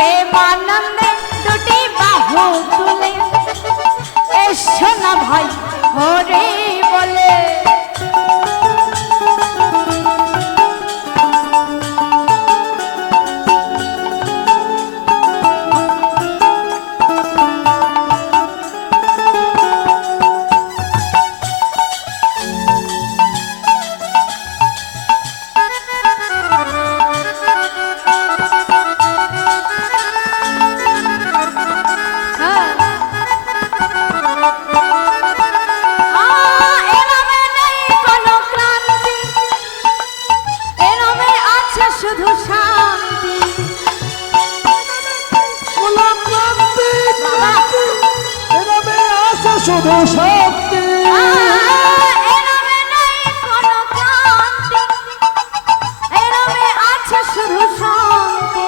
প্রেমানন্দে দুটি বাহু তুলে এসো না ভাই হরে বলে। শুধু শান্তি এভাবে আছে শুধু শান্তি এরমে নাই কোনো ক্লান্তি এরমে আছে শুধু শান্তি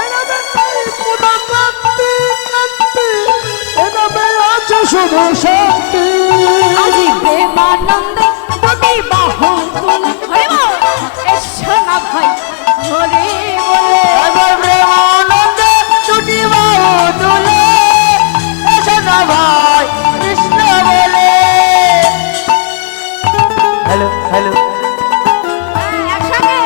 এভাবে নাই কোনো ক্লান্তি এভাবে আছে শুধু শান্তি আজি প্রেমানন্দে দুটি বাহু তুলে এসো না ভাই হরে বলে। প্রেমানন্দে দুটি বাহু তুলে এসো না ভাই কৃষ্ণ বলে। হ্যালো হ্যালো একসাথে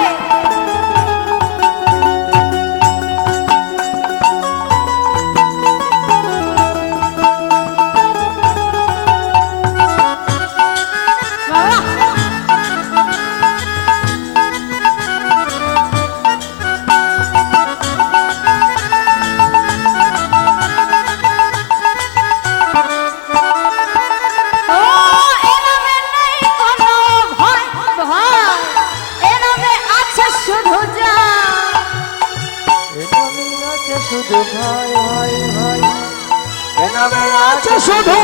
শুধু ভাই ভাই ভাই এনামে আছে শুধু